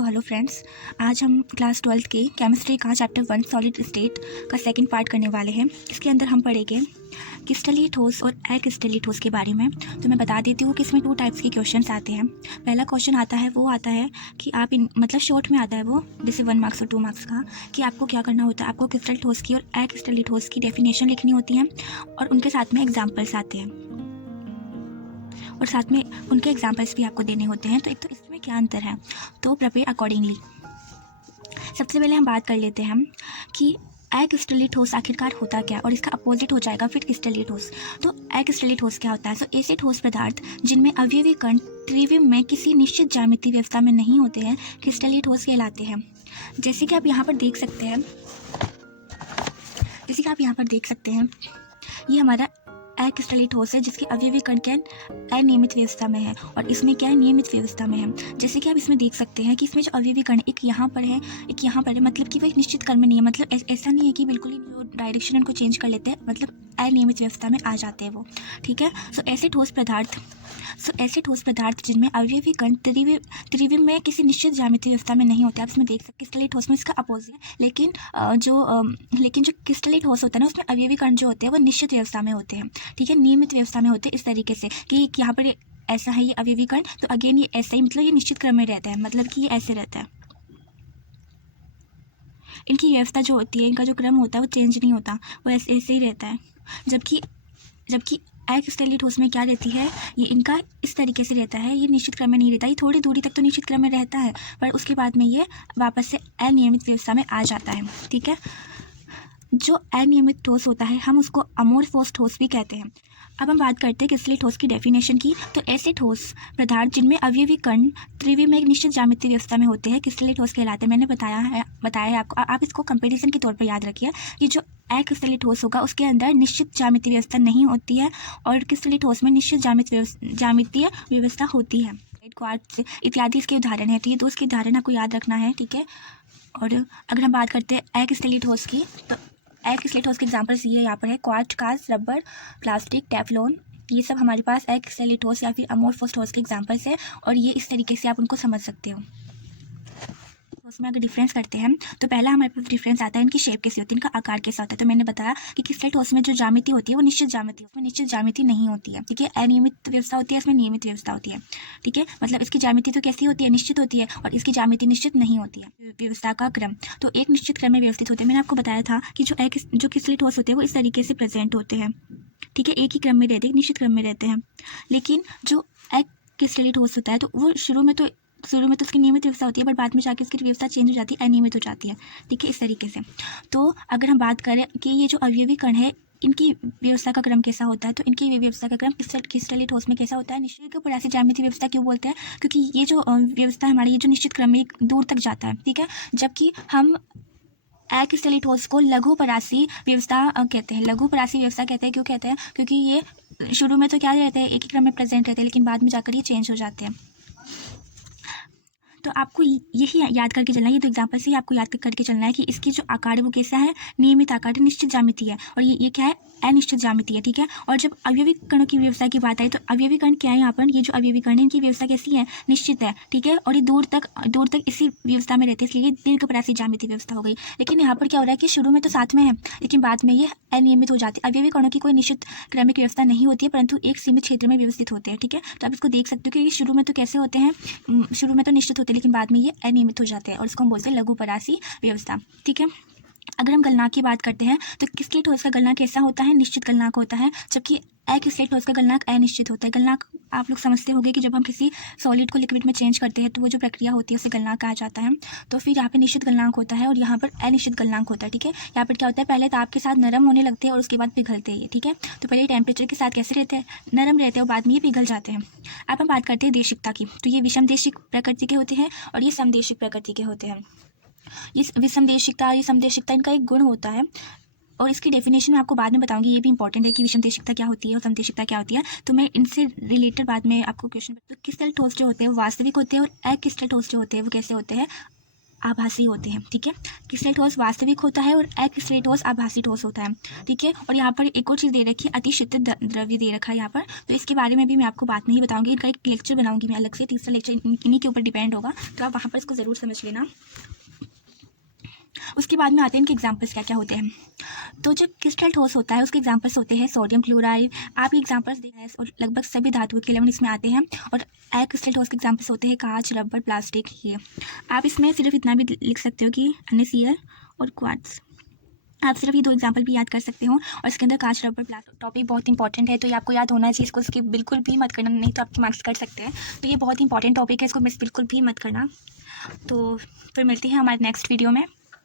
So hello friends, आज हम class 12th के केमिस्ट्री का चैप्टर 1 सॉलिड स्टेट का सेकंड पार्ट करने वाले हैं। इसके अंदर हम पढ़ेंगे क्रिस्टलीय ठोस और अक्रिस्टलीय ठोस के बारे में। तो मैं बता देती हूँ कि इसमें 2 टाइप्स के क्वेश्चंस आते हैं। पहला क्वेश्चन आता है कि आप मतलब शॉर्ट में आता है वो, जैसे 1 मार्क्स और 2 मार्क्स का, कि आपको क्या करना होता है। आपको क्रिस्टल ठोस की और अक्रिस्टलीय ठोस की डेफिनेशन लिखनी होती है और उनके साथ में एग्जाम्पल्स आते हैं और साथ में उनके एग्जाम्पल्स भी आपको देने होते हैं। तो एक तो इसमें क्या अंतर है, तो प्रिपेयर अकॉर्डिंगली। सबसे पहले हम बात कर लेते हैं कि अक्रिस्टलीय ठोस आखिरकार होता क्या है और इसका अपोजिट हो जाएगा फिर क्रिस्टलीय ठोस। तो अक्रिस्टलीय ठोस क्या होता है? तो ऐसे ठोस पदार्थ जिनमें अवयवी कण त्रिविम में किसी निश्चित ज्यामितीय व्यवस्था में नहीं होते हैं क्रिस्टलीय ठोस कहलाते हैं। जैसे कि आप यहाँ पर देख सकते हैं, ये हमारा अक्रिस्टलीय ठोस है जिसके अवयवी कण क्या अनियमित व्यवस्था में है और इसमें क्या है, नियमित व्यवस्था में है। जैसे कि आप इसमें देख सकते हैं कि इसमें जो अवयवी कण एक यहाँ पर है, एक यहाँ पर है, मतलब कि वो एक निश्चित क्रम में नहीं है। मतलब ऐसा नहीं है कि बिल्कुल ही जो डायरेक्शन उनको चेंज कर लेते हैं, मतलब अनियमित व्यवस्था में आ जाते हैं वो, ठीक है। सो ऐसे ठोस पदार्थ जिनमें अवयवी कण त्रिविम में किसी निश्चित ज्यामितीय व्यवस्था में नहीं होते। आप इसमें देख सकते हैं क्रिस्टलीय ठोस में इसका अपोजिट है, लेकिन जो क्रिस्टलीय ठोस होता है ना, उसमें अवयवी कण जो होते हैं वो निश्चित व्यवस्था में होते हैं, ठीक है, नियमित व्यवस्था में होते हैं। इस तरीके से कि यहाँ पर ऐसा है ये अवयवी कण, तो अगेन ये ऐसा ही, मतलब ये निश्चित क्रम में रहता है, मतलब कि ये ऐसे रहता है। इनकी व्यवस्था जो होती है, इनका जो क्रम होता है वो चेंज नहीं होता, वो ऐसे ही रहता है। जबकि अक्रिस्टलीय ठोस में क्या रहती है, ये इनका इस तरीके से रहता है, ये निश्चित क्रम में नहीं रहता। ये थोड़ी दूरी तक तो निश्चित क्रम में रहता है, पर उसके बाद में ये वापस से अनियमित व्यवस्था में आ जाता है, ठीक है। जो अनियमित ठोस होता है हम उसको अमोर्फोस ठोस भी कहते हैं। अब हम बात करते हैं क्रिस्टलीय ठोस की डेफिनेशन की। तो ऐसे ठोस पदार्थ जिनमें अवयवी कण त्रिविम में एक निश्चित ज्यामितीय व्यवस्था में होते हैं क्रिस्टलीय ठोस कहलाते हैं। मैंने बताया है आपको, आप इसको कंपैरिजन के तौर पर याद रखिए कि जो अक्रिस्टलीय ठोस होगा उसके अंदर निश्चित ज्यामितीय व्यवस्था नहीं होती है और क्रिस्टलीय ठोस में निश्चित ज्यामितीय व्यवस्था होती है। क्वार्ट्ज इत्यादि इसके उदाहरण है, तो ये 2 इसके उदाहरण आपको याद रखना है, ठीक है। और अगर हम बात करते हैं अक्रिस्टलीय ठोस की, तो अक्रिस्टलीय ठोस के एग्जांपल्स ये यहाँ पर है, क्वार्ट्ज, कांच, रबर, प्लास्टिक, टेफ्लॉन। ये सब हमारे पास अक्रिस्टलीय ठोस या फिर अमोर्फोस ठोस के एग्जांपल्स है और ये इस तरीके से आप उनको समझ सकते हो। उसमें अगर डिफरेंस करते हैं तो पहला हमारे पास डिफरेंस आता है इनकी शेप कैसी होती है, इनका आकार कैसा होता है। तो मैंने बताया कि क्रिस्टलीय ठोस में जो ज्यामिति होती है वो निश्चित ज्यामिति, उसमें निश्चित ज्यामिति नहीं होती है, ठीक है। अनियमित व्यवस्था होती है, इसमें नियमित व्यवस्था होती है, ठीक है। मतलब इसकी ज्यामिति तो कैसी होती है, निश्चित होती है, और इसकी ज्यामिति निश्चित नहीं होती है। व्यवस्था का क्रम तो एक निश्चित क्रम में व्यवस्थित होते हैं। मैंने आपको बताया था कि जो क्रिस्टलीय ठोस होते हैं वो इस तरीके से प्रेजेंट होते हैं, ठीक है, एक ही क्रम में रहते हैं, निश्चित क्रम में रहते हैं। लेकिन जो अक्रिस्टलीय ठोस होता है तो वो शुरू में तो उसकी नियमित व्यवस्था होती है, बट बाद में जाके उसकी व्यवस्था चेंज हो जाती है, अनियमित हो जाती है, ठीक है, इस तरीके से। तो अगर हम बात करें कि ये जो अवयवी कण है इनकी व्यवस्था का क्रम कैसा होता है, तो इनकी व्यवस्था का क्रम क्रिस्टलीय ठोस में कैसा होता है, निश्चित क्रम ऐसी ज्यामितीय व्यवस्था क्यों बोलते हैं, क्योंकि ये जो व्यवस्था हमारी, ये जो निश्चित क्रम में दूर तक जाता है, ठीक है। जबकि हम अक्रिस्टलीय ठोस को लघुपरासी व्यवस्था कहते हैं। लघुपरासी व्यवस्था कहते हैं, क्यों कहते हैं, क्योंकि ये शुरू में तो क्या रहते हैं, एक ही क्रम में प्रेजेंट रहते हैं, लेकिन बाद में जाकर ये चेंज हो जाते हैं। तो आपको यही याद करके चलना है, ये तो एग्जाम्पल से ही आपको याद करके चलना है कि इसकी जो आकार है वो कैसा है, नियमित आकार है, निश्चित ज्यामिति है, और ये क्या है, अनिश्चित ज्यामिति है, ठीक है। और जब अवयवी कणों की व्यवस्था की बात आई तो अवयवी कण क्या है, यहाँ पर ये जो अवयवी कण है इनकी व्यवस्था कैसी है, निश्चित है, ठीक है, और ये दूर तक इसी व्यवस्था में रहते हैं, इसलिए दीर्घपरासी ज्यामिति व्यवस्था हो गई। लेकिन यहाँ पर क्या हो रहा है कि शुरू में तो साथ में है, लेकिन बाद में ये अनियमित हो जाती है। अवयवी कणों की कोई निश्चित क्रमिक व्यवस्था नहीं होती है, परंतु एक सीमित क्षेत्र में व्यवस्थित होते हैं, ठीक है। तो आप इसको देख सकते हो कि ये शुरू में तो कैसे होते हैं, शुरू में तो निश्चित होते हैं, लेकिन बाद में ये अनियमित हो जाते हैं और इसको हम बोलते हैं लघुपरासी व्यवस्था, ठीक है। अगर हम गलनांक की बात करते हैं तो क्रिस्टलीय ठोस का गलनांक कैसा होता है, निश्चित गलनांक होता है, जबकि अक्रिस्टलीय ठोस का गलनांक अनिश्चित होता है। गलनांक आप लोग समझते होंगे कि जब हम किसी सॉलिड को लिक्विड में चेंज करते हैं तो वो जो प्रक्रिया होती है उसे गलनांक कहा जाता है। तो फिर यहाँ पे निश्चित गलनांक होता है और यहाँ पर अनिश्चित गलनांक होता है, ठीक है। यहाँ पर क्या होता है, पहले ताप के साथ नरम होने लगते हैं और उसके बाद पिघलते हैं, ठीक है। तो पहले टेम्परेचर के साथ कैसे रहते हैं, नरम रहते हैं, और बाद में ये पिघल जाते हैं। अब हम बात करते हैं देशिकता की, तो ये विषमदेशिक प्रकृति के होते हैं और ये समदेशिक प्रकृति के होते हैं। ये विषमदेशिकता इनका एक गुण होता है और इसकी डेफिनेशन मैं आपको बाद में बताऊंगी, ये भी इंपॉर्टेंट है कि विषमदेशिकता क्या होती है और समदेशिकता क्या होती है, तो मैं इनसे रिलेटेड बाद में आपको क्वेश्चन। तो क्रिस्टल ठोस जो होते हैं वो वास्तविक होते हैं और अक्रिस्टल ठोस जो होते हैं वो कैसे होते हैं, आभासी होते हैं, ठीक है। क्रिस्टल ठोस वास्तविक होता है और अक्रिस्टलीय ठोस आभासी ठोस होता है, ठीक है। और यहाँ पर एक और चीज़ दे रखी है, अतिशीतल द्रव्य दे रखा है यहाँ पर, तो इसके बारे में भी मैं आपको बात नहीं बताऊंगी, इनका एक लेक्चर बनाऊंगी मैं अलग से, तीसरा लेक्चर इन्हीं के ऊपर डिपेंड होगा, तो आप वहाँ पर इसको ज़रूर समझ लेना। उसके बाद में आते हैं इनके एग्जाम्पल्स क्या क्या होते हैं। तो जो क्रिस्टल ठोस होता है उसके एग्जाम्पल्स होते हैं सोडियम क्लोराइड, आप एग्जाम्पल्स देखा है, और लगभग सभी धातुओं के एलिमेंट इसमें आते हैं। और अक्रिस्टल ठोस के एग्जाम्पल्स होते हैं कांच, रबर, प्लास्टिक। ये आप इसमें सिर्फ इतना भी लिख सकते हो कि NaCl और क्वार्ट्ज, आप सिर्फ ये 2 एग्जाम्पल भी याद कर सकते हो। और इसके अंदर कांच, रबर, प्लास्टिक टॉपिक बहुत इंपॉर्टेंट है, तो ये आपको याद होना चाहिए, इसको स्किप बिल्कुल भी मत करना, नहीं तो आपके मार्क्स कट सकते हैं। तो ये बहुत इंपॉर्टेंट टॉपिक है, इसको मिस बिल्कुल भी मत करना। तो फिर मिलते हैं हमारे नेक्स्ट वीडियो में।